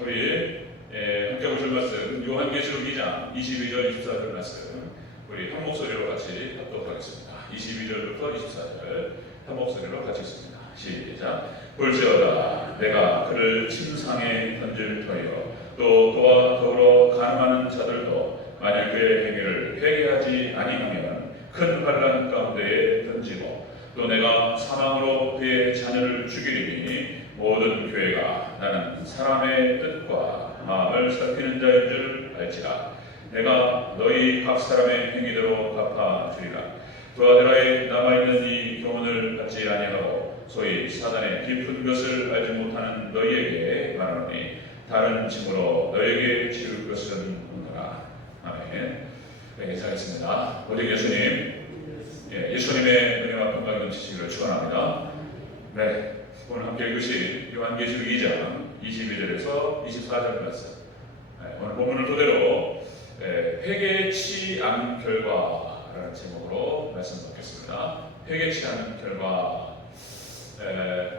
우리 함께 보실 말씀 요한계시록 2장 22절 24절 말씀 우리 한 목소리로 같이 합독 하겠습니다. 22절부터 24절 한 목소리로 같이 읽습니다. 시작. 볼지어다 내가 그를 침상에 던질 터이요 또 그와 더불어 간음하는 자들도 만약 그의 행위를 회개하지 아니하면 큰 환난 가운데에 던지고 또 내가 사망으로 그의 자녀를 죽이리니 모든 교회가 나는 사람의 뜻과 마음을 살피는 자인 줄 알지라. 내가 너희 각 사람의 행위대로 갚아주리라. 두아드라에 남아있는 이 교훈을 받지 아니하고 소위 사단의 깊은 것을 알지 못하는 너희에게 말하노니 다른 짐으로 너희에게 지을 것은 없노라. 아멘. 네, 인사하겠습니다. 오직 예수님의 은혜와 평강이 넘치시기를 축원합니다. 네, 오늘 함께 읽으신 요한계시록 2장 22절에서 24절 말씀. 오늘 본문을 토대로 회개치 않은 결과라는 제목으로 말씀 받겠습니다. 회개치 않은 결과.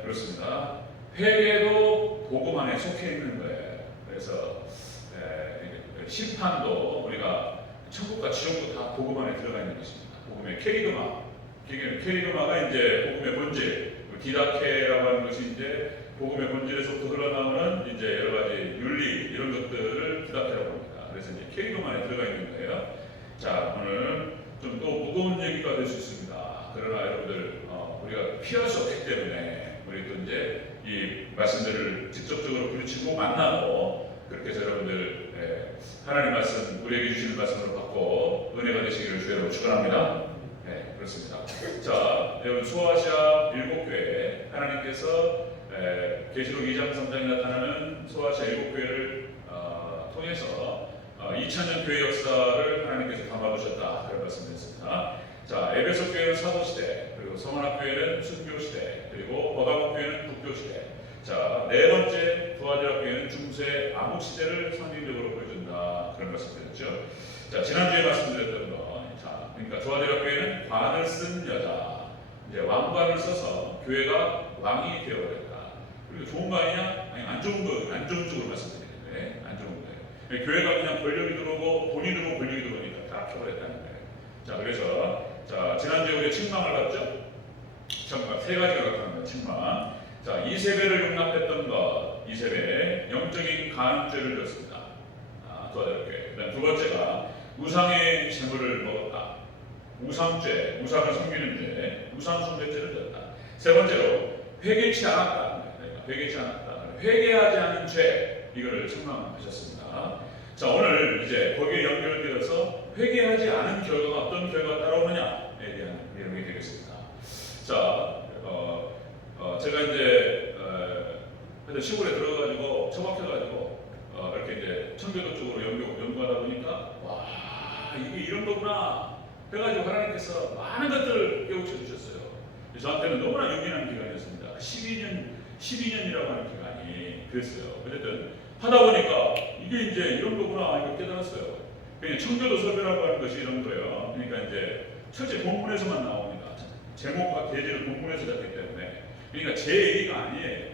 그렇습니다. 회개도 복음 안에 속해 있는 거예요. 그래서 심판도 우리가 천국과 지옥도 다 복음 안에 들어가 있는 것입니다. 복음의 캐리그마가 이제 복음의 본질, 디다케라고 하는 것이 이제 복음의 본질에서부터 흘러나오는 이제 여러 가지 윤리 이런 것들을 디다케라고 합니다. 그래서 이제 캐리그마 안에 들어가 있는 거예요. 자, 오늘 좀 또 무거운 얘기가 될 수 있습니다. 그러나 여러분들 우리가 피할 수 없기 때문에 우리 또 이제 이 말씀들을 직접적으로 부딪히고 만나고 그렇게 해서 여러분들 하나님 말씀 우리에게 주시는 말씀으로 받고 은혜가 되시기를 주여로 축원합니다. 네, 그렇습니다. 자, 여러분 소아시아 7교회 하나님께서 계시록 2장 3장에 나타나는 소아시아 7교회를 통해서 2000년 교회 역사를 하나님께서 담아주셨다 그런 말씀드렸습니다. 자, 에베소 교회는 사도시대, 그리고 성원학 교회는 순교시대, 그리고 버가모 교회는 국교시대. 자, 네 번째 두아드라 교회는 중세 암흑시대를 상징적으로 보여준다 그런 말씀드렸죠. 자, 지난주에 말씀드렸던 거, 자, 그러니까 두아드라 교회는 관을 쓴 여자, 이제 왕관을 써서 교회가 왕이 되어버렸다. 그리고 좋은 거 아니냐? 아니, 안 좋은 쪽으로 말씀드리는데 안 좋은 거예요. 교회가 그냥 권력이 들어오고 돈이 들어오고 권력이 들어오니까 다 켜버렸다는 거예요. 자, 그래서 자, 지난주에 우리 침망을 봤죠? 잠깐 세 가지가 나타납니다. 침망. 자, 이세벨을 용납했던 것, 이세벨 영적인 간음죄를 졌습니다. 도와드릴게요. 그다음 두 번째가 우상의 재물을 먹었다. 우상죄, 우상을 섬기는 죄, 우상숭배죄를 졌다. 세 번째로 회개치 않았다. 회개치 않았다. 회개하지 않은 죄, 이거를 책망하셨습니다. 자, 오늘 이제 거기에 연결되어서 회개하지 않은 결과가 어떤 결과가 따라오느냐에 대한 내용이 되겠습니다. 자, 제가 이제 시골에 들어가가지고 처박혀가지고 이렇게 이제 청교도 쪽으로 연구하다 보니까 와, 이게 이런 거구나 해가지고 하나님께서 많은 것들을 깨우쳐 주셨어요. 저한테는 너무나 용기나는 기간이었습니다. 12년이라고 하는 기간이 그랬어요. 어쨌든 하다 보니까 이게 이제 이런 거구나 이렇게 깨달았어요. 그냥 청교도 설교라고 하는 것이 이런 거예요. 그러니까 이제 철저히 본문에서만 나옵니다. 제목과 계제를 본문에서 잡기 때문에. 그러니까 제 얘기가 아니에요.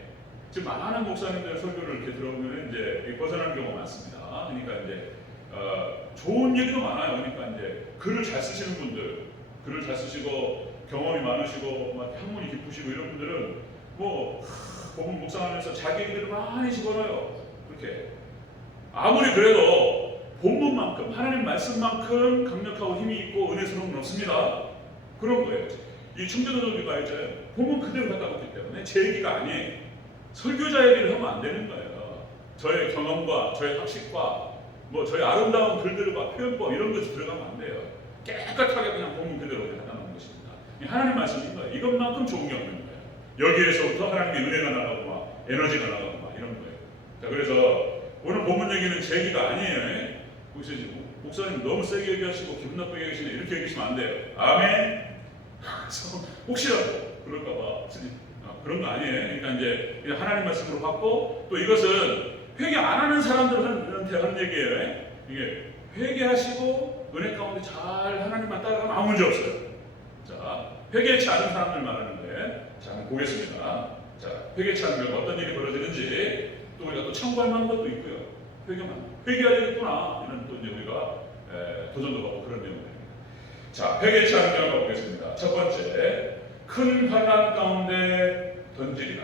지금 많은 목사님들 설교를 이렇게 들어보면 이제 벗어나는 경우가 많습니다. 그러니까 이제 좋은 얘기도 많아요. 그러니까 이제 글을 잘 쓰시는 분들, 글을 잘 쓰시고 경험이 많으시고 막 학문이 깊으시고 이런 분들은 복음 묵상하면서 자기 얘기를 많이 집어넣어요. 그렇게 아무리 그래도 본문만큼 하나님 말씀만큼 강력하고 힘이 있고 은혜스러운 건 없습니다. 그런 거예요. 이 청교도들도 알죠. 본문 그대로 갖다 놓기 때문에 제 얘기가 아니에요. 설교자 얘기를 하면 안 되는 거예요. 저의 경험과 저의 학식과 저의 아름다운 글들과 표현법 이런 것이 들어가면 안 돼요. 깨끗하게 그냥 본문 그대로 갖다 놓는 것입니다. 하나님 말씀인 거예요. 이것만큼 좋은 게 없는 거예요. 여기에서부터 하나님의 은혜가 나가고 막 에너지가 나가고 막 이런 거예요. 자, 그래서 오늘 본문 얘기는 제 얘기가 아니에요. 목사님 너무 세게 얘기하시고 기분 나쁘게 얘기하시네 이렇게 얘기하시면 안 돼요. 아멘. 혹시라도 그럴까봐 그런 거 아니에요. 그러니까 이제 하나님 말씀으로 받고 또 이것은 회개 안 하는 사람들한테 하는 얘기예요. 이게 회개하시고 은혜 가운데 잘 하나님만 따라가면 아무 문제 없어요. 자, 회개치 않은 사람들 말하는데 자, 한번 보겠습니다. 자, 회개치 않은 결과 어떤 일이 벌어지는지 또 우리가 또 참고할 만한 것도 있고요. 회개해야 되겠구나. 이런 또 이제 우리가 도전도 받고 그런 내용들입니다. 자, 회개치 않은 경험을 보겠습니다. 첫 번째, 큰 환난 가운데 던지리라.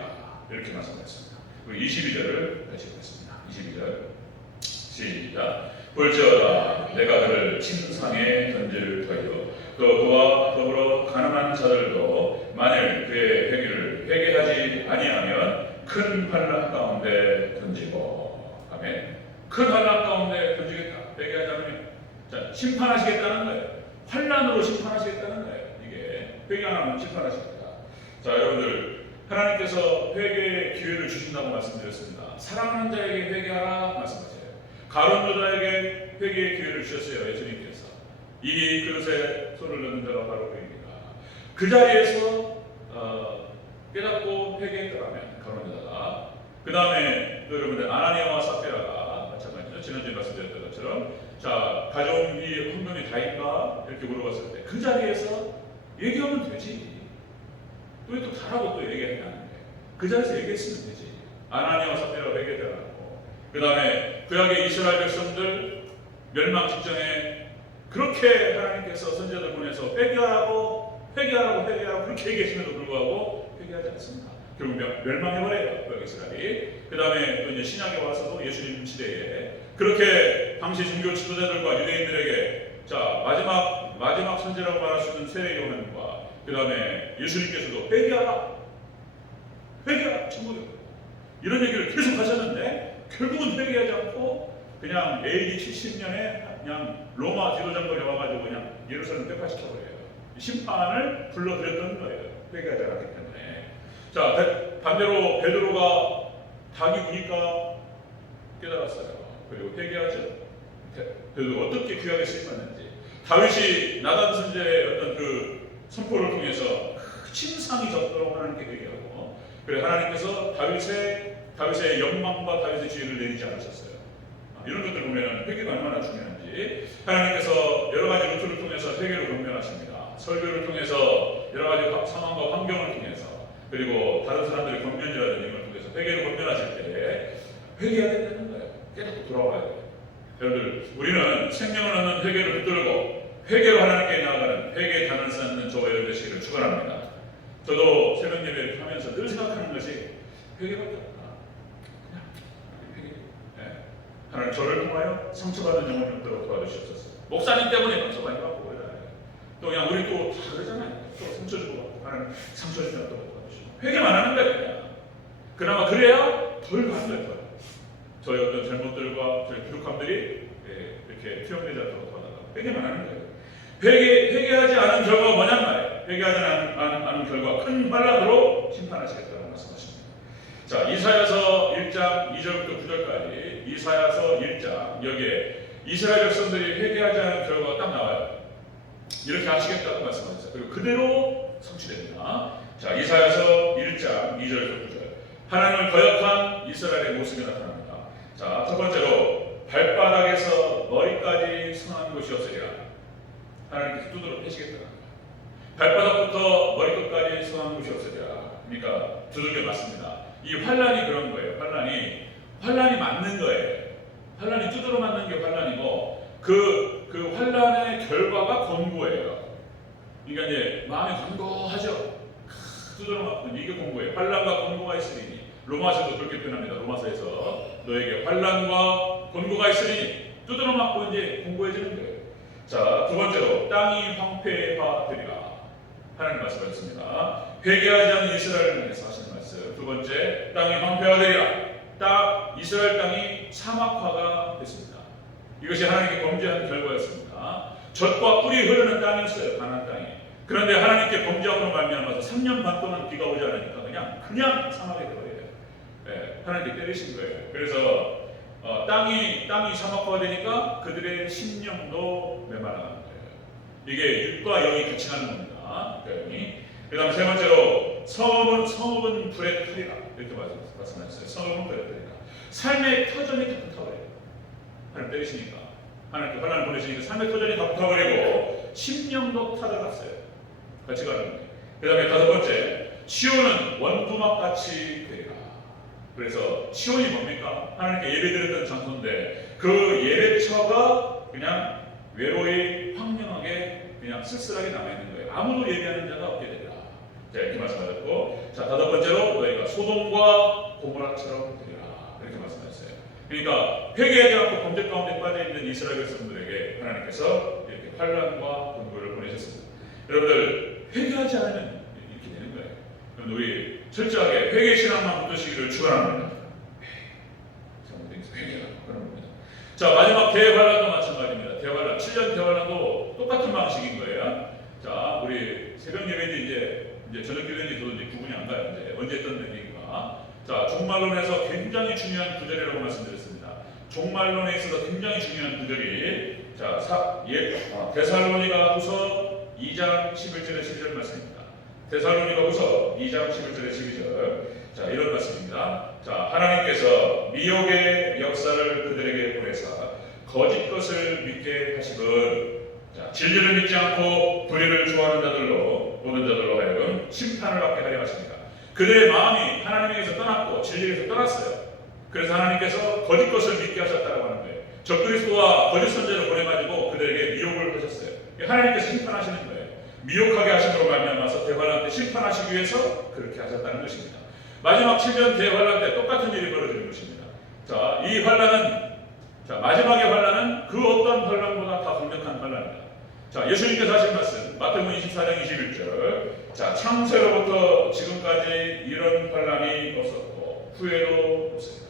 이렇게 말씀하셨습니다. 우리 22절을 다시 보겠습니다. 22절 시작. 볼지어다 내가 그를 침상에 던질 터이요 또 그와 더불어 가난한 자들도 만일 그의 회개를 회개하지 아니하면 큰 환난 가운데 던지고. 아멘. 큰 환난 가운데 던지겠다. 회개하지 않으면 자, 심판하시겠다는 거예요. 환난으로 심판하시겠다는 거예요. 이게 회개 안 하면 심판하시겠다. 자, 여러분들 하나님께서 회개의 기회를 주신다고 말씀드렸습니다. 사랑하는 자에게 회개하라 말씀하세요. 가룟 여자에게 회개의 기회를 주셨어요. 예수님께서. 이 그릇에 손을 넣는 자가 바로 그입니다. 그 자리에서 깨닫고 회개했더라면 가룟 여자가 그 다음에 여러분들 아나니아와 삽비라가 마찬가지죠. 지난주에 말씀드렸던 것처럼 자 가져온 이 헌금이 다인가 이렇게 물어봤을 때 그 자리에서 얘기하면 되지. 왜 또 다라고 또 얘기해야 하는데 그 자리에서 얘기했으면 되지. 아나니아와 삽비라가 회개했더라고. 그 다음에 구약의 이스라엘 백성들 멸망 직전에 그렇게 하나님께서 선지자들 보내서 회개하라고 그렇게 얘기했음에도 불구하고 회개하지 않습니다. 결국 멸망해버려요. 구약 이스라엘이. 그 다음에 또 이제 신약에 와서도 예수님 시대에 그렇게 당시 종교 지도자들과 유대인들에게 자 마지막 선지라고 말할 수 있는 세례 요한과 그 다음에 예수님께서도 회개하라 천국에 이런 얘기를 계속 하셨는데 결국은 회개하지 않고 그냥 AD 70년에 그냥 로마 지도장들이 와가지고 그냥 예루살렘 폐파시켜버려요. 심판을 불러들였던 거예요. 회개하지 않았기 때문에. 자 반대로 베드로가 닭이 우니까 깨달았어요. 그리고 회개하죠. 베드로가 어떻게 귀하게 쓰임받는지. 다윗이 나단 선지자의 어떤 그 선포를 통해서 침상이 적도록 하나님께 회개하고 그래 하나님께서 다윗의 영광과 다윗의 지혜를 내리지 않으셨어요. 이런 것들 보면 회개가 얼마나 중요한지 하나님께서 여러 가지 루트를 통해서 회개를 권면하십니다. 설교를 통해서 여러 가지 상황과 환경을 통해서 그리고 다른 사람들의 권면이라든지 이걸 통해서 회개를 권면하실 때 회개해야 된다는 거예요. 깨닫고 돌아와야 돼요. 여러분들 우리는 생명을 얻는 회개를 붙들고 회개로 하나님께 나아가는 회개의 단을 쌓는 저와 여러분 되시기를 축원합니다. 저도 새벽 예배를 하면서 늘 생각하는 것이 회개밖에 없다. 그냥 회개. 하나님 저를 통하여 상처받은 영혼을 얻도록 도와주시옵소서. 목사님 때문에 상처 많이 받고 그러잖아요. 또 그냥 우리 또 다 그러잖아요. 또 상처 주고 받고 하나님 상처 주면 또 도와주시고 회개만 하는 거예요. 그냥. 그나마 그래야 덜 받는 거예요. 저희 어떤 잘못들과 저희 부족함들이 이렇게 투영되지 않도록 도와달라고 회개만 하는 거예요. 회개하지 않은 결과가 뭐냔 말이에요. 회개하지 않은 결과 큰 환난으로 심판하시겠다고 말씀하십니다. 자, 이사야서 1장 2절부터 9절까지 이사야서 1장 여기에 이스라엘 백성들이 회개하지 않은 결과가 딱 나와요. 이렇게 하시겠다고 말씀하셨어요. 그리고 그대로 성취됩니다. 자, 이사야서 1장 2절부터 9절 하나님을 거역한 이스라엘의 모습이 나타납니다. 자, 첫 번째로 발바닥에서 머리까지 성한 곳이 없으리라. 하나님께서 두드러 패시겠다. 발바닥부터 머리끝까지 성한 곳이 없으리라. 그러니까 두들겨 맞습니다. 이 환란이 그런 거예요. 환란이 맞는 거예요. 환란이 두드러 맞는 게 환란이고 그 환란의 결과가 권고예요. 그러니까 이제 마음이 권고하죠. 두드러 맞고 이게 권고예요. 환란과 권고가 있으리니 로마서도 그렇게 표현합니다. 로마서에서 너에게 환란과 권고가 있으리니 두드러 맞고 이제 권고해지는 거예요. 자, 두 번째로 땅이 황폐화되리라. 하나님 말씀하셨습니다. 회개하지 않는 이스라엘을 위해서 하시는 말씀. 두 번째, 땅이 황폐화되리라. 이스라엘 땅이 사막화가 됐습니다. 이것이 하나님께 범죄한 결과였습니다. 젖과 꿀이 흐르는 땅이었어요. 가나안 땅이. 그런데 하나님께 범죄함으로 말미암아서 3년 반 동안 비가 오지 않으니까 그냥 사막이 되어버려요. 하나님께 때리신 거예요. 그래서 땅이 사막화가 되니까 그들의 심령도 메말라가는 거예요. 이게 육과 영이 같이 가는 겁니다. 그 다음에 세 번째로 성읍은 불에 타리라. 이렇게 말씀하셨어요. 성읍은 불에 타리라. 삶의 터전이 다 붙어버려요. 하나님 때리시니까. 하나님 환난을 보내시니까 삶의 터전이 다 붙어버리고 심령도 타들어갔어요. 같이 가는 거예요. 그 다음에 다섯 번째, 시온은 원두막같이 되리라. 그래서 시온이 뭡니까? 하나님께 예배드렸던 장소인데 그 예배처가 그냥 외로이 황량하게 그냥 쓸쓸하게 남아있는 거예요. 아무도 예배하는 자가 없게 되리라. 자, 이렇게 말씀하셨고, 자, 다섯 번째로 너희가 소돔과 고모라처럼 되리라. 이렇게 말씀하셨어요. 그러니까 회개하지 않고 범죄 가운데 빠져있는 이스라엘 백성들에게 하나님께서 이렇게 환난과 권고를 보내셨습니다. 여러분들 회개하지 않으면 이렇게 되는 거예요. 그럼 우리 철저하게 회개 신앙만 붙드시기를 축원합니다. 회개하고 그런 겁니다. 자, 마지막 대환란도 마찬가지입니다. 대환란, 7년 대환란도 똑같은 방식인 거예요. 자, 우리 새벽 예배인지 이제 저녁 예배인지 저도 이제 구분이 안 가요. 이제 언제 했던 얘기가. 자, 종말론에서 굉장히 중요한 구절이라고 말씀드렸습니다. 종말론에 있어서 굉장히 중요한 구절이 자, 데살로니가 후서 2장 11절에 12절 말씀입니다. 데살로니가 후서 2장 11절에 12절. 자, 이런 말씀입니다. 자, 하나님께서 미혹의 역사를 그들에게 보내사 거짓 것을 믿게 하시건 자, 진리를 믿지 않고 불의를 좋아하는 자들로 보는 자들로 하여금 심판을 받게 하려 하십니다. 그들의 마음이 하나님에게서 떠났고 진리에서 떠났어요. 그래서 하나님께서 거짓 것을 믿게 하셨다고 하는 거예요. 적그리스도와 거짓 선지자를 보내가지고 그들에게 미혹을 하셨어요. 하나님께서 심판하시는 거예요. 미혹하게 하심으로 말미암아서 대환란 때 심판하시기 위해서 그렇게 하셨다는 것입니다. 마지막 7년 대환란 때 똑같은 일이 벌어지는 것입니다. 자, 이 환란은 마지막의 환란은 그 어떤 환란보다 더 강력한 환란입니다. 자, 예수님께서 하신 말씀 마태복음 24장 21절. 자, 창세로부터 지금까지 이런 환란이 없었고 후에도 없습니다.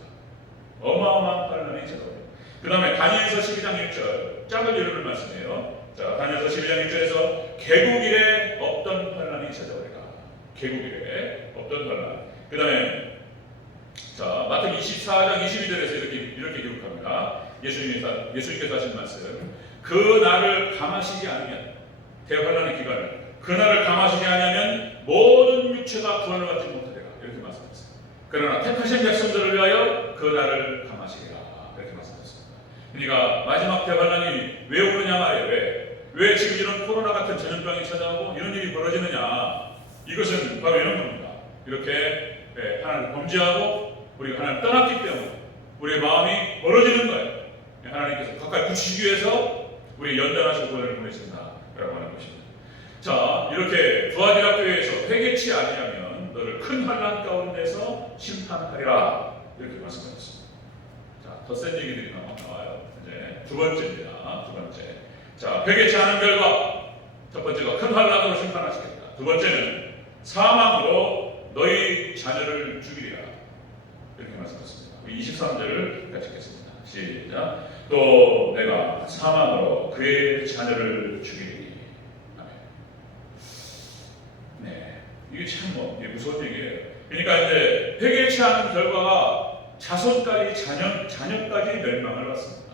어마어마한 환란이 찾아옵니다. 그 다음에 다니엘서 12장 1절 짝을 이루는 말씀이에요. 자, 다니엘서 12장 1절에서 개국 이래 없던 환란이 찾아오리라. 개국 이래 없던 환란. 그 다음에 자, 마태복음 24장 22절에서 이렇게 기록합니다. 예수님께서 하신 말씀. 그 날을 감하시지 않으면 대환란의 기간을 그 날을 감하시지 않으면 모든 육체가 구원을 받지 못하리라. 이렇게 말씀하셨습니다. 그러나 택하신 백성들을 위하여 그 날을 감하시리라. 이렇게 말씀하셨습니다. 그러니까 마지막 대환란이 왜 오느냐 말이에요. 왜 지금 이런 코로나 같은 전염병이 찾아오고 이런 일이 벌어지느냐. 이것은 바로 이런 겁니다. 이렇게 하나님을 범죄하고 우리가 하나님을 떠났기 때문에 우리의 마음이 멀어지는 거예요. 하나님께서 가까이 붙이시기 위해서 우리 연단하시고 구원을 보내신다라고 하는 것입니다. 자, 이렇게 두아디라 교회에서 회개치 아니하면 너를 큰 환난 가운데서 심판하리라. 이렇게 말씀하셨습니다. 자, 더 센 얘기들이 나와요. 이제 두 번째입니다. 두 번째. 자, 회개치 않은 결과 첫 번째가 큰 환난으로 심판하시겠다. 두 번째는 사망으로 너희 자녀를 죽이리라. 이렇게 말씀하셨습니다. 우리 23절을 같이 읽겠습니다. 시작. 또 내가 사망으로 그의 자녀를 죽이리니. 아멘. 네, 이게 참 무서운 얘기예요. 그러니까 이제 회개치 않은 결과가 자손까지 자녀까지 멸망을 받습니다.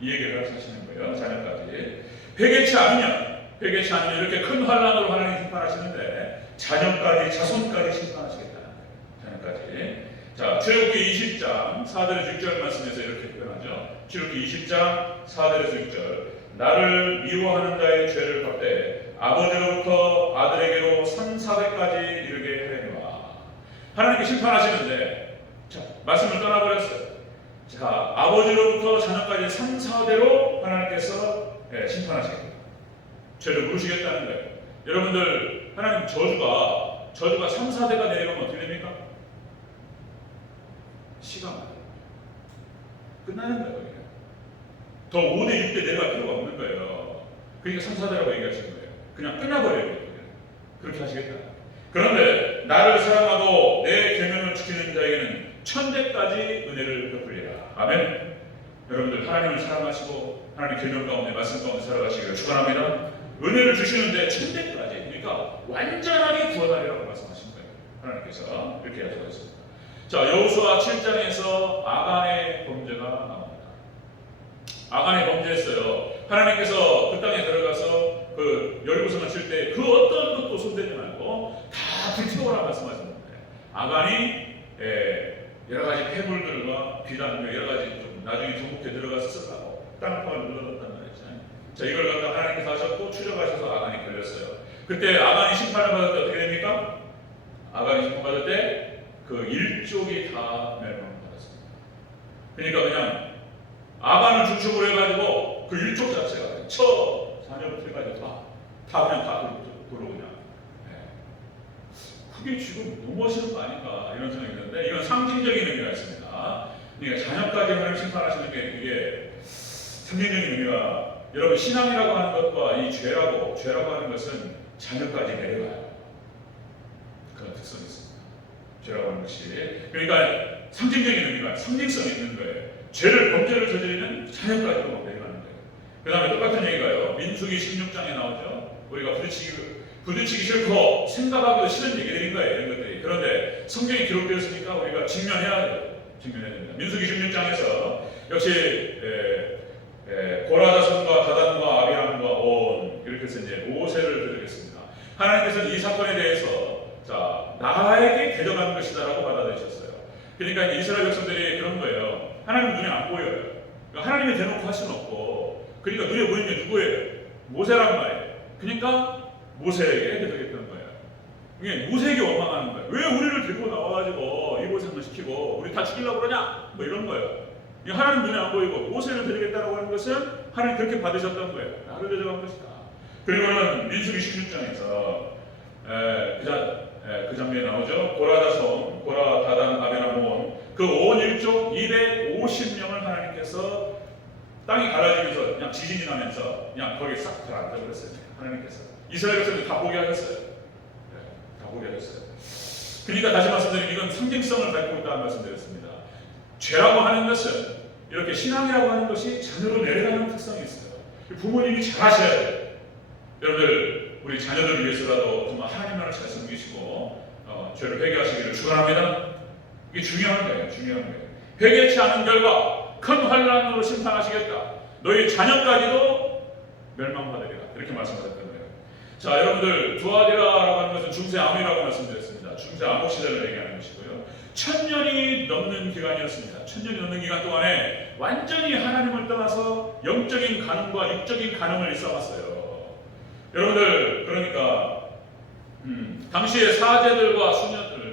이 얘기를 하시는 거예요. 자녀까지. 회개치 않으면 이렇게 큰 환난으로 하나님 심판하시는데 자녀까지 자손까지 심판하시겠다는 거예요. 자녀까지. 자, 출애굽기 20장 4절에서 6절 말씀에서 이렇게 표현하죠. 출애굽기 20장 4절에서 6절. 나를 미워하는 자의 죄를 갚되 아버지로부터 아들에게로 3,400까지 이르게 하려니와. 하나님께 심판하시는데 자, 말씀을 떠나버렸어요. 자, 아버지로부터 자녀까지 3, 4대로 하나님께서 심판하시겠다. 죄를 물으시겠다는 거예요. 여러분들 하나님 저주가 3, 4대가 내려가면 어떻게 됩니까? 시간 끝나는 거예요. 더 5대, 6대 내려갈 필요가 없는 거예요. 그러니까 3, 4대라고 얘기하시는 거예요. 그냥 끝나버려요. 그렇게 하시겠다. 그런데 나를 사랑하고 내 계명을 지키는 자에게는 천대까지 은혜를 베풀리라. 아멘. 여러분들 하나님을 사랑하시고 하나님 계명 가운데 말씀 가운데 살아가시기를 축원합니다. 은혜를 주시는데 천대까지, 그러니까 완전하게 구원하리라고 말씀하신 거예요. 하나님께서 이렇게 하셨습니다. 자, 여호수아 7장에서 아간의 범죄가 나옵니다. 아간이 범죄했어요. 하나님께서 그 땅에 들어가서 그 여리고성을 칠 때 그 어떤 것도 손대지 말고 다 불태워라 말씀하셨는데 아간이 여러 가지 폐물들과 비단 여러 가지 좀 나중에 전국에 들어가서 쓰라고 땅콩을 눌러뒀단 말이죠. 자, 이걸 갖다 하나님께서 하셨고 추적하셔서 아간이 걸렸어요. 그때 아간이 심판을 받을 때 어떻게 됩니까? 아간이 심판받을 때 그 일족이 다 멸망받았습니다. 그러니까 그냥 아반을 중심으로 해가지고 그 일족 자체가 자녀부터 해가지고 다 그냥 다 도로 그냥. 그게 지금 너무 멋있는 거 아닌가 이런 생각이 드는데 이건 상징적인 의미가 있습니다. 그러니까 자녀까지 하나님 심판하시는 게 그게 상징적인 의미가 여러분 신앙이라고 하는 것과 이 죄라고 하는 것은 자녀까지 내려가요. 그런 특성이 있습니다. 죄라고 하는 것이 그러니까 상징적인 의미가 상징성이 있는 거예요. 범죄를 저지르는 자녀까지도 내려가는 거예요. 그 다음에 똑같은 얘기가요. 민수기 16장에 나오죠. 우리가 부딪히기 싫고 생각하기도 싫은 얘기들인 거예요. 이런 것들이. 그런데 성경이 기록되었으니까 우리가 직면해야 돼요. 직면해야 됩니다. 민수기 16장에서 역시 고라 자손과 다단과 아비람과 온 이렇게 해서 이제 모세를 드리겠습니다. 하나님께서는 이 사건에 대해서 나에게 대적하는 것이다라고 받아들이셨어요. 그러니까 이스라엘 백성들이 그런 거예요. 하나님 눈에 안 보여요. 그러니까 하나님이 대놓고 할 수는 없고 그러니까 눈에 보이는 게 누구예요? 모세란 말이에요. 그러니까 모세에게 대적했던 거예요. 이게 모세에게 원망하는 거예요. 왜 우리를 데리고 나와가지고 이 고생을 시키고 우리 다 죽이려고 그러냐? 뭐 이런 거예요. 하나님 눈에 안 보이고 모세를 드리겠다라고 하는 것은 하나님 그렇게 받으셨던 거예요. 나를 대적한 것이다. 그리고는 민수기 16장에서 그 장면에 나오죠. 고라 자손, 고라, 다단, 아비람, 온 그 온 일족 250명을 하나님께서 땅이 갈라지면서 그냥 지진이 나면서 그냥 거기에 싹 가라앉아버렸어요. 하나님께서 이스라엘 백성들 다 포기하셨어요. 다 포기하셨어요. 그러니까 다시 말씀드리면 이건 상징성을 갖고 있다는 말씀드렸습니다. 죄라고 하는 것은 이렇게 신앙이라고 하는 것이 자녀로 내려가는 특성이 있어요. 부모님이 잘하셔야 돼요. 여러분들 우리 자녀들 위해서라도 정말 하나님 나라를 잘 섬기시고 죄를 회개하시기를 축원합니다. 이게 중요한 거예요. 회개치 않은 결과 큰 환난으로 심판하시겠다. 너희 자녀까지도 멸망받으리라. 이렇게 말씀하셨던 거예요. 자, 여러분들 두아디라라고 하는 것은 중세 암이라고 말씀드렸습니다. 중세 암흑 시대를 얘기하는 것이고요. 1000년이 넘는 기간이었습니다. 1000년이 넘는 기간 동안에 완전히 하나님을 떠나서 영적인 가늠과 육적인 가늠을 일삼았어요. 여러분들 그러니까 당시의 사제들과 수녀들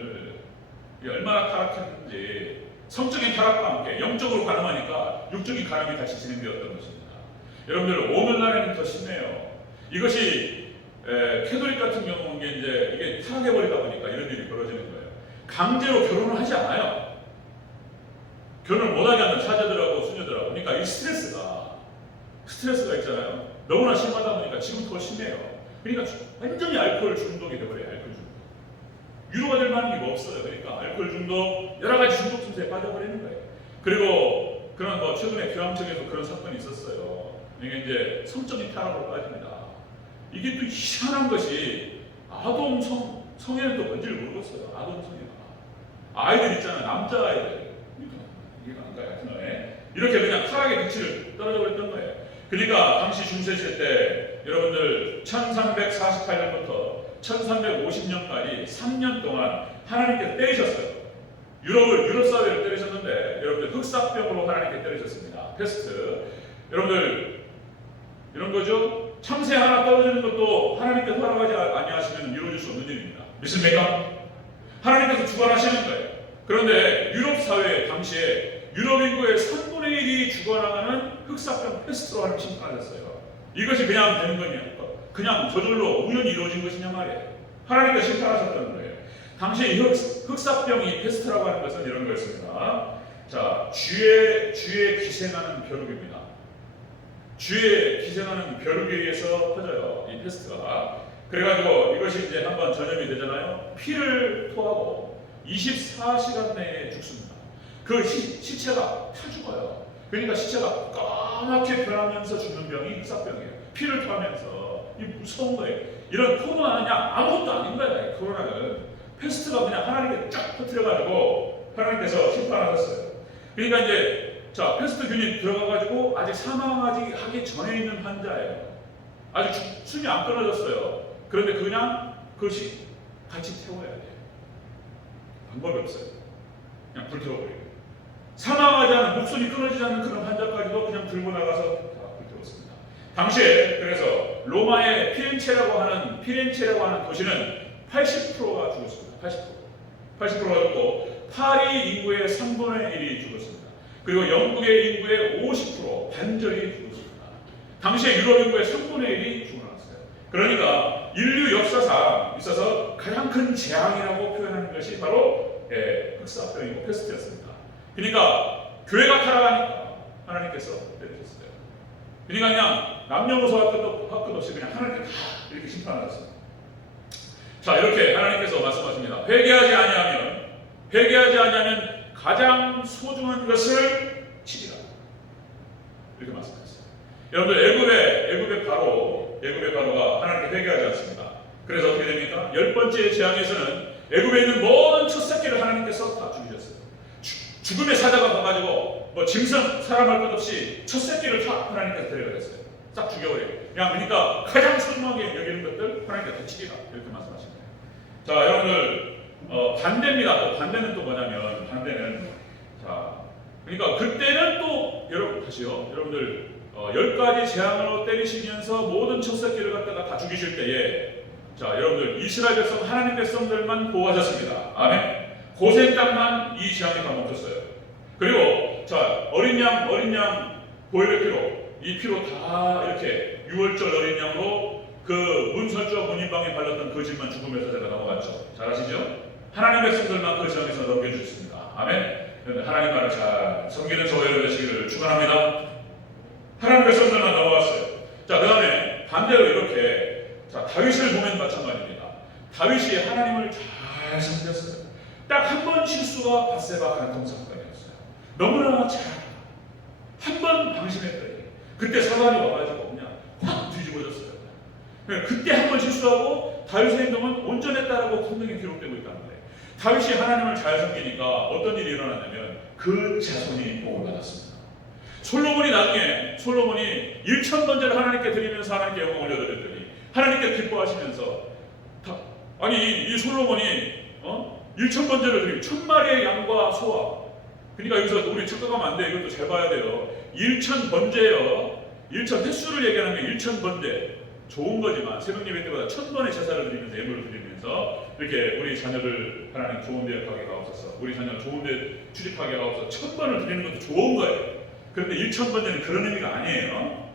얼마나 타락했는지 성적인 타락과 함께 영적으로 가늠하니까 육적인 가늠이 다시 진행되었던 것입니다. 여러분들 오늘날에는 더 심해요. 이것이 캐톨릭 같은 경우는 이게 타락해버리다 보니까 이런 일이 벌어지는 거예요. 강제로 결혼을 하지 않아요. 결혼을 못하게 하는 사제들하고 수녀들하고. 그러니까 이 스트레스가 있잖아요. 너무나 심하다 보니까 지금 더 심해요. 그러니까 완전히 알코올 중독이 돼버려요. 알코올 중독. 위로가 될 만한 게 없어요. 그러니까 알코올 중독, 여러 가지 중독 증세에 빠져버리는 거예요. 그리고 그런 최근에 교황청에서 그런 사건이 있었어요. 이게 이제 성적인 타락으로 빠집니다. 이게 또 희한한 것이 아동 성애는 또 뭔지를 모르겠어요. 아동 성애가. 아이들 있잖아요. 남자아이들. 이해가 안 가요. 이렇게 그냥 타락의 빛을 떨어져 버렸던 거예요. 그러니까 당시 중세시대 때 여러분들 1348년부터 1350년까지 3년 동안 하나님께 때리셨어요. 유럽 사회를 때리셨는데 여러분들 흑사병으로 하나님께 때리셨습니다. 페스트. 여러분들 이런 거죠. 참새 하나 떨어지는 것도 하나님께서 허락하지 아니하시면 이루어질 수 없는 일입니다. 믿습니까? 하나님께서 주관하시는 거예요. 그런데 유럽 사회 당시에 유럽 인구의 3분의 1이 죽어나가는 흑사병 페스트로 하나님 심판하셨어요. 이것이 그냥 되는 거냐? 그냥 저절로 우연히 이루어진 것이냐 말이에요. 하나님께서 심판하셨다는 거예요. 당시 흑사병이 페스트라고 하는 것은 이런 거였습니다. 자, 주에 기생하는 벼룩입니다. 주에 기생하는 벼룩에 의해서 퍼져요. 이 페스트가. 그래가지고 이것이 이제 한번 전염이 되잖아요. 피를 토하고 24시간 내에 죽습니다. 그 시체가 타 죽어요. 그러니까 시체가 까맣게 변하면서 죽는 병이 흑사병이에요. 피를 토하면서. 이 무서운 거예요. 이런 코로나는 그냥 아무것도 아닌 거예요. 코로나는 페스트가 그냥 하나님께 쫙 퍼뜨려가지고 하나님께서 심판하셨어요. 그러니까 이제 페스트균이 들어가가지고 아직 사망하기 전에 있는 환자예요. 아직 숨이 안 끊어졌어요. 그런데 그냥 그것이 같이 태워야 돼요. 방법이 없어요. 그냥 불태워버려요. 사망하지 않은 목숨이 끊어지지 않는 그런 환자까지도 그냥 들고 나가서 다 불태웠습니다. 당시에 그래서 로마의 피렌체라고 하는 도시는 80%가 죽었습니다. 80%가 죽고 파리 인구의 3분의 1이 죽었습니다. 그리고 영국의 인구의 50% 반절이 죽었습니다. 당시에 유럽 인구의 3분의 1이 죽어났어요. 그러니까 인류 역사상 있어서 가장 큰 재앙이라고 표현하는 것이 바로 흑사병이고 패스트였습니다. 그러니까 교회가 타락하니까 하나님께서 내리셨어요. 그러니까 그냥 남녀노소 할 것 없이 그냥 하나님께 다 이렇게 심판하셨습니다. 자, 이렇게 하나님께서 말씀하십니다. 회개하지 아니하면 가장 소중한 것을 치리라. 이렇게 말씀하셨어요. 여러분들 애굽의 바로가 하나님께 회개하지 않습니다. 그래서 어떻게 됩니까? 10번째 재앙에서는 애굽에 있는 모든 첫 새끼를 하나님께서 다 죽이셨어요. 죽음의 사자가 가가지고 뭐 짐승 사람 할 것 없이 첫 새끼를 다 하나님께서 데려가셨어요. 싹 죽여버려요. 그러니까 가장 소중하게 여기는 것들 하나님께서 다 치리라. 이렇게 말씀하신 거예요. 자, 여러분들 반대입니다. 반대는 또 뭐냐면 그러니까 그때는 또 여러분들 10가지 재앙으로 때리시면서 모든 첫 새끼를 갖다가 다 죽이실 때에 여러분들 이스라엘 백성 하나님 백성들만 보호하셨습니다. 아멘. 고센 땅만 이 재앙이 다 멈췄어요. 그리고 어린 양 보혈의 피로 이 피로 다 이렇게 6월절 어린 양으로 그 문설주와 문인방에 발랐던 그 집만 죽음의 사자가 넘어갔죠. 잘 아시죠? 하나님 백성들만 그 재앙에서 넘겨주셨습니다. 아멘. 하나님 말을 잘 섬기는 저와 여러분 되시기를 축원합니다. 하나님 백성들만 넘어갔어요. 그 다음에 반대로 이렇게 다윗을 보면 마찬가지입니다. 다윗이 하나님을 잘 섬겼어요. 딱 한 번 실수가 밧세바 간통 사건이었어요. 너무나 한 번 방심했더니 그때 사단이 와가지고 그냥 확 뒤집어졌어요. 그때 한 번 실수하고 다윗의 행동은 온전했다라고 성경에 기록되고 있다는데 다윗이 하나님을 잘 섬기니까 어떤 일이 일어났냐면 그 자손이 복을 받았습니다. 솔로몬이 1000번제를 하나님께 드리면서 하나님께 영광 올려드렸더니 하나님께 기뻐하시면서 이 솔로몬이 1000번제를 드리고 1000마리의 양과 소와, 그러니까 여기서 우리 착각하면 안 돼. 이것도 잘 봐야 돼요. 1000번제예요. 1000 횟수를 얘기하는 게 1000번제 좋은 거지만 새벽 예배 때보다 1000번의 제사를 드리면서 예물을 드리면서 이렇게 우리 자녀를 하나님 좋은 데 가게 하옵소서, 우리 자녀를 좋은 데 출입하게 하옵소서 1000번을 드리는 것도 좋은 거예요. 그런데 1000번제는 그런 의미가 아니에요.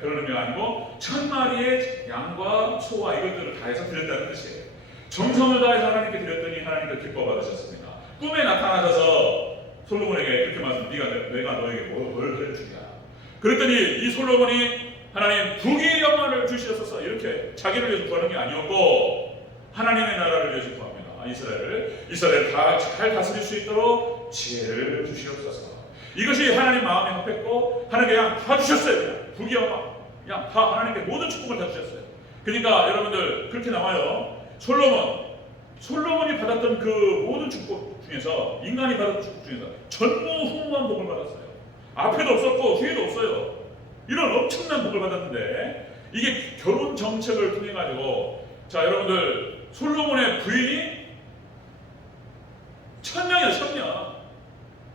그런 의미가 아니고 1000마리의 양과 소와 이것들을 다 해서 드렸다는 뜻이에요. 정성을 다해서 하나님께 드렸더니 하나님께 기뻐 받으셨습니다. 꿈에 나타나셔서 솔로몬에게 그렇게 말씀, 내가 너에게 뭘 해주리라. 그랬더니 이 솔로몬이 하나님 부귀의 영광을 주시옵소서 이렇게 자기를 위해서 구하는 게 아니었고 하나님의 나라를 위해서 구합니다. 이스라엘을 다 잘 다스릴 수 있도록 지혜를 주시옵소서. 이것이 하나님 마음에 합했고 하나님께 그냥 다 주셨어요. 그냥 부귀 영광 그냥 다 하나님께 모든 축복을 다 주셨어요. 그러니까 여러분들 그렇게 나와요. 솔로몬이 받았던 그 모든 축복 중에서, 인간이 받았던 축복 중에서 전무후무한 복을 받았어요. 앞에도 없었고 뒤에도 없어요. 이런 엄청난 복을 받았는데 이게 결혼 정책을 통해 가지고 여러분들 솔로몬의 부인이 1000명이야. 1000명.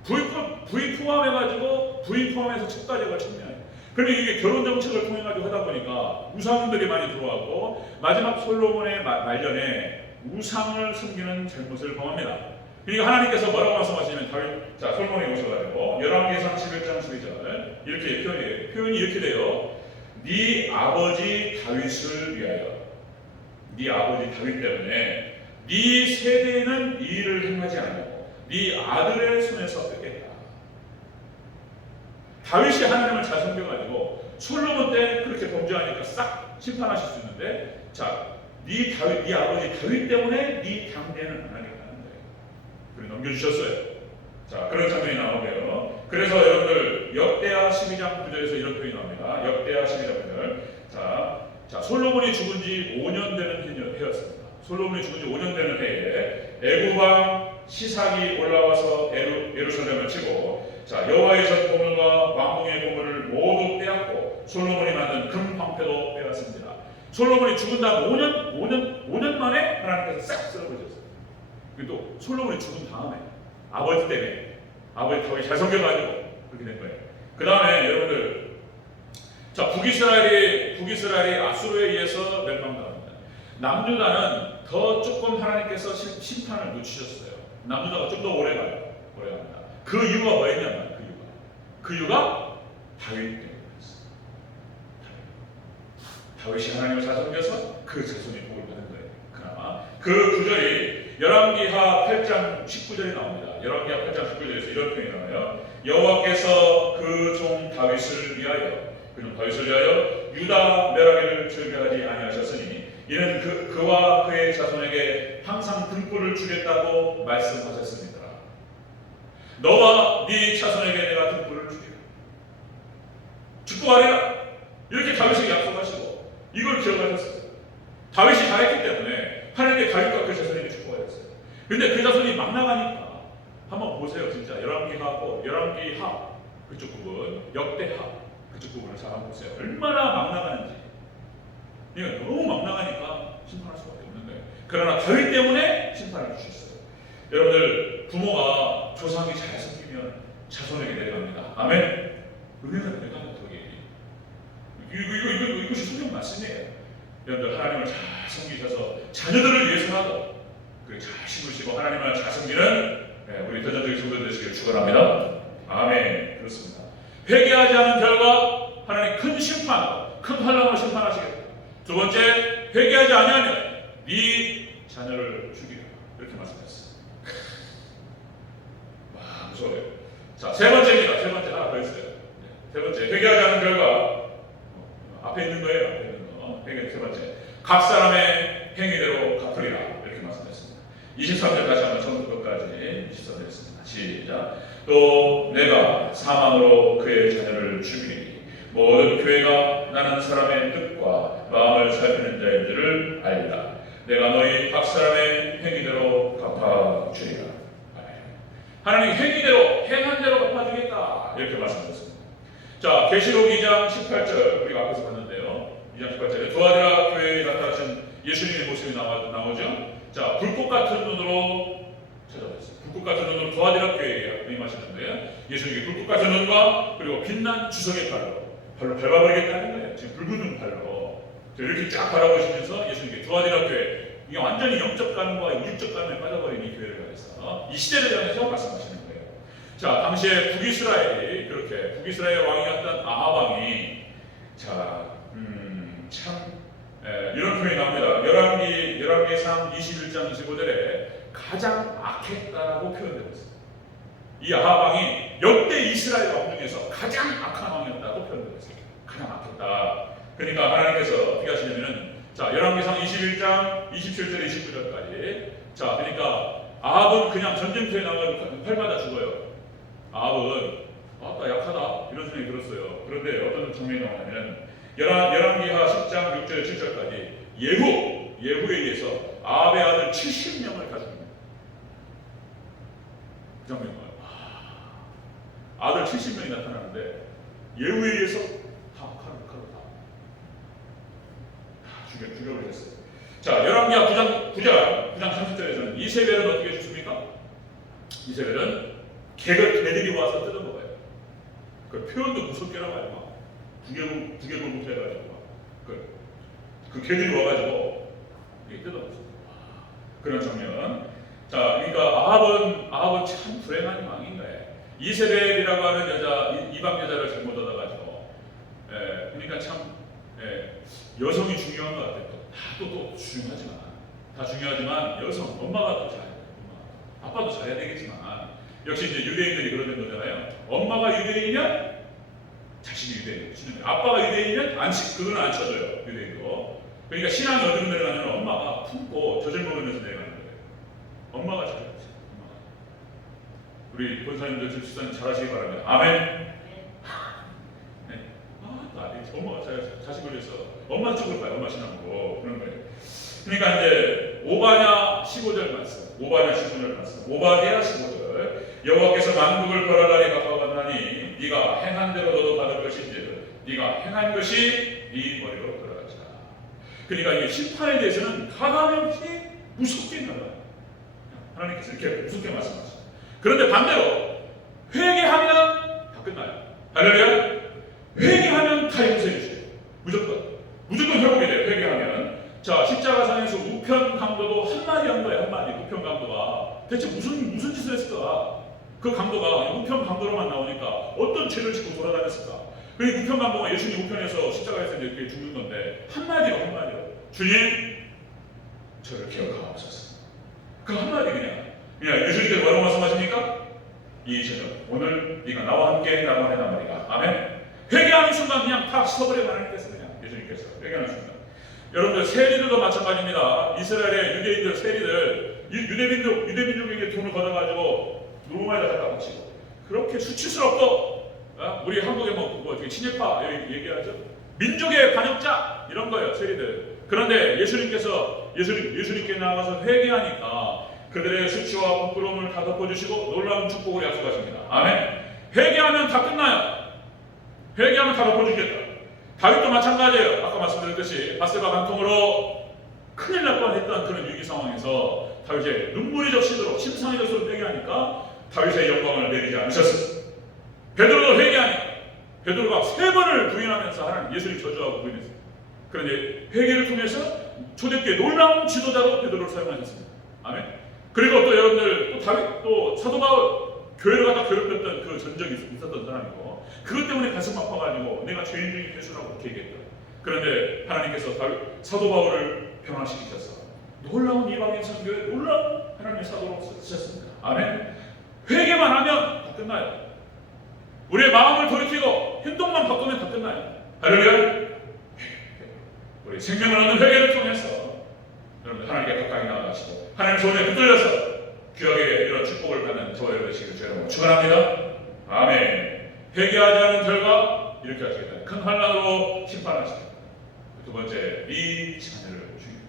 부인 포함해가지고 부인 포함해서 첩가제가 1000명이에요. 그런데 이게 결혼 정책을 통해 가지고 하다 보니까 우상들이 많이 들어왔고 마지막 솔로몬의 말년에 우상을 섬기는 잘못을 범합니다. 그러니까 하나님께서 뭐라고 말씀하시냐면 솔로몬이 오셔가지고 열왕기상 11장 12절 이렇게 표현이 이렇게 돼요. 네 아버지 다윗을 위하여, 네 아버지 다윗 때문에 네 세대에는 이 일을 행하지 않고 네 아들의 손에서 뺏겠다. 다윗이 하나님을 잘 섬겨가지고 솔로몬 때 그렇게 범죄하니까 싹 심판하실 수 있는데 네 아버지 다윗 때문에 네 당대는 안 하겠다는 거예요. 그래 넘겨주셨어요. 그런 장면이 나오고요. 그래서 여러분들 역대하 12장 9절에서 이런 표현이 나옵니다. 역대하 12장 9절. 솔로몬이 죽은 지 5년 되는 해였습니다. 솔로몬이 죽은 지 5년 되는 해에 애굽왕 시삭이 올라와서 예루살렘을 치고 여호와의 전 보물과 왕궁의 보물을 모두 빼앗고 솔로몬이 만든 금 황폐도 빼앗습니다. 솔로몬이 죽은 다음 5년 만에 하나님께서 싹 쓸어버리셨어요. 그리고 또 솔로몬이 죽은 다음에 아버지 때문에 아버지 다윗이 잘 섬겨가지고 그렇게 된 거예요. 그 다음에 여러분들 북이스라엘이 아수르에 의해서 멸망당합니다. 남유다는 더 조금 하나님께서 심판을 늦추셨어요. 남유다가 좀 더 오래 가요. 오래 갑니다. 그 이유가 뭐였냐면 그 이유가 다윗 때문이었어요. 다윗이 하나님을 잘 섬겨서 그 자손이 복을 받은 거예요. 그나마 그 구절이 열왕기하 8장 19절에 나옵니다. 열왕기하 8장 19절에서 이런 표현이 나와요. 여호와께서 그 종 다윗을 위하여 유다 멸하기를 즐겨하지 아니하셨으니 이는 그와 그의 자손에게 항상 등불을 주겠다고 말씀하셨습니다. 너와 네 자손에게 내가 등불을 주리라. 축복하리라. 이렇게 다윗에게 약속하시고 이걸 기억하셨어요. 다윗이 잘했기 때문에 하나님께 다윗과 그 자손에게 축복하셨어요. 근데 그 자손이 막 나가니까 한번 보세요. 진짜 열왕기하고 열왕기하 그쪽 부분, 역대하 그쪽 부분을 잘 한번 보세요. 얼마나 막 나가는지. 이거 너무 막 나가니까 심판할 수밖에 없는 거예요. 그러나 다윗 때문에 심판을 주셨어요. 여러분들 부모가 조상이 잘 섬기면 자손에게 내려갑니다. 아멘. 은혜가 내려가는 덕이 이것이 성경 말씀이에요. 여러분들 하나님을 잘 섬기셔서 자녀들을 위해서라도 잘 심으시고 하나님을 잘 섬기는 우리 대전적인 성도들 되시길 축원합니다. 아멘. 그렇습니다. 회개하지 않은 결과 하나님 큰 심판, 큰 환난으로 심판하시겠다. 두 번째, 회개하지 아니하면 네 자녀를 죽이라. 이렇게 말씀했어요. 와, 무서워요. 자, 세 번째입니다. 세 번째 하나 더 있어요. 세 번째, 회개하지 않은 결과 앞에 있는 거예요. 앞에 있는 거. 회개 세 번째, 각 사람의 행위대로 갚으리라. 이렇게 말씀했습니다. 23절 다시 한번 처음부터 끝까지 23절 했습니다. 시작. 또 내가 사망으로 그의 자녀를 죽이니 모든 교회가 나는 사람의 뜻과 마음을 살피는 자인 줄을 알리라. 내가 너희 각 사람의 행위대로 갚아주리라. 하나님 행위대로 행한 대로 갚아주겠다. 이렇게 말씀하셨습니다. 자, 계시록 2장 18절 우리가 앞에서 봤는데요. 2장 18절에 도아디라 교회에 나타나신 예수님의 모습이 나오죠. 자, 불꽃 같은 눈으로 찾아왔어요. 불꽃 같은 눈으로 도아디라 교회에 임하시는데 예수님이 불꽃 같은 눈과 그리고 빛난 주석의 발로 밟아버리겠다는 거예요. 지금 붉은 발로 이렇게 쫙 바라보시면서 예수님께 도아디라 교회, 이게 완전히 영적 감과 육적 감에 빠져버린 이 교회를 향해서 이 시대를 향해서 말씀하시는 거예요. 자, 당시에 북이스라엘 왕이었던 아하 왕이 이런 표현이 나옵니다. 열왕기상 21장 25절에 가장 악했다라고 표현되고 있습니다. 이 아하 왕이 역대 이스라엘 왕 중에서 가장 악한 왕이었다고 표현되고 있습니다. 가장 악했다. 그러니까 하나님께서 어떻게 하시냐면은 열왕기상 21장 27절 29절까지 그러니까 아합은 그냥 전쟁터에 나가서 활 맞아 죽어요. 아합은 나 약하다 이런 생각이 들었어요. 그런데 어떤 장면이 나오냐면 열왕기하 10장 6절 7절까지 예후에 의해서 아합의 아들 70명을 다 죽입니다. 그 장면이 나와요. 아들 70명이 나타나는데 예후에 의해서 다 칼로 죽여버렸어요. 자, 열왕기하 9장 30절에서는 이세벨은 어떻게 죽습니까? 이세벨은 개들이 와서 뜯어먹어요. 그 표현도 무섭게라고 하죠. 두개골부터 해가지고 그 개들이 와가지고 뜯어먹었어요. 그런 장면. 자, 그러니까 아합은 참 불행한 왕인 거예요. 이세벨이라고 하는 이방 여자를 잘못 얻어가지고, 그러니까 참 여성이 중요한 것 같아요. 다 중요하지만 여성, 엄마가 더 잘해요. 아빠도 잘해야 되겠지만 역시 이제 유대인들이 그러는 거잖아요. 엄마가 유대인이면 자식이 유대인, 아빠가 유대인이면 그거는 안 쳐줘요. 유대인도. 그러니까 신앙이 어디로 내려가냐면 엄마가 품고 젖을 먹으면서 내려가는 거예요. 엄마가 잘해요. 우리 권사님들 집사님 잘하시기 바랍니다. 아멘. 네. 엄마가 자식을 위해서 엄마 쪽으로 가요. 엄마 신앙으로 그런 거예요. 그러니까 이제 오바냐 15절 말씀. 오바냐 15절. 여호와께서 만국을 벌할 날이 가까워갔나니 네가 행한 대로 너도 받을 것인지 네가 행한 것이 네 머리로 들어가자. 그러니까 이 심판에 대해서는 가감없이 무섭게 나가요. 하나님께서 이렇게 무섭게 말씀하시죠. 그런데 반대로 회개하면 다 끝나요. 할렐루야. 회개하면 다 용서해 주세요. 무조건 회복이 돼요. 회개하면. 자, 십자가상에서 우편 강도도 한마디 한 거예요. 한마디. 우편 강도가 대체 무슨 그 강도가 우편 강도로만 나오니까 어떤 죄를 짓고 돌아다녔을까? 그 우편 강도가 예수님 우편에서 십자가에서 이렇게 죽는 건데 한마디로 주님 저를 기억하옵소서. 그 한마디 그냥 예수님께서 뭐라고 말씀하십니까? 이 죄는 오늘 네가 나와 함께 나만의 나머리가 아멘. 회개하는 순간 그냥 다 서버려 하나님께서 그냥 예수님께서 회개하는 순간. 여러분들 세리들도 마찬가지입니다. 이스라엘의 유대인들 세리들 유대민족에게 돈을 걷어가지고 로마에다 갖다 바치고 그렇게 수치스럽고 우리 한국에 뭐 어떻게 친일파 얘기하죠? 민족의 반역자 이런 거예요 세리들. 그런데 예수님께 나가서 회개하니까 그들의 수치와 부끄러움을 다 덮어주시고 놀라운 축복을 약속하십니다. 아멘. 회개하면 다 끝나요. 회개하면 다 덮어주겠다. 다윗도 마찬가지예요. 아까 말씀드렸듯이 바세바 간통으로 큰일 날 뻔했던 그런 위기 상황에서 다윗의 눈물이 적시도록 심상이 적시도록 회개하니까 다윗의 영광을 내리지 않으셨어요. 베드로도 회개하니까 베드로가 3번을 부인하면서 하나님 예수님 저주하고 부인했어요. 그런데 회개를 통해서 초대교회 놀라운 지도자로 베드로를 사용하셨습니다. 아멘. 그리고 또 여러분들 또 사도 바울 교회를 갖다 괴롭혔던 그 전적이 있었던 사람이고 그것 때문에 가슴 아파가지고 내가 죄인 중에 예수라고 그렇게 얘기했다. 그런데 하나님께서 사도 바울을 변화시키셔서 놀라운 이방인 선교에 놀라운 하나님의 사도로 쓰셨습니다. 아멘. 회개만 하면 다 끝나요. 우리의 마음을 돌이키고 행동만 바꾸면 다 끝나요. 할렐루야. 우리 생명을 얻는 회개를 통해서 여러분들 하나님께 가까이 나아가시고 하나님 손에 붙들려서 귀하게 이런 축복을 받는 저와 여러분의 시기를 주여 축원합니다. 아멘. 회개하지 않은 결과 이렇게 하시겠다. 큰 환난으로 심판하시겠다. 두 번째 이 자녀를 죽이다.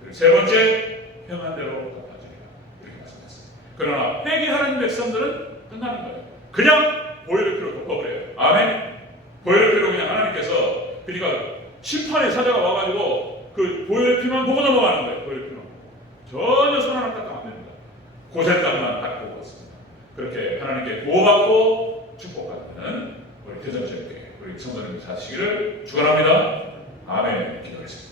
그리고 세 번째 평안대로 갚아주리라. 이렇게 말씀했습니다. 그러나 회개하는 백성들은 끝나는 거예요. 그냥 보혈의 피로 덮어버려요. 아멘. 보혈의 피로 그냥 하나님께서 그러니까 심판의 사자가 와가지고 그 보혈의 피만 보고 넘어가는 거예요. 보혈의 피만 전혀 손 하나 닦으면 안 됩니다. 고생 땅만 닦고 있습니다. 그렇게 하나님께 보호받고 축복받는 우리 대전체육회 우리 성도님 사시기를 축원합니다. 아멘. 기도하겠습니다.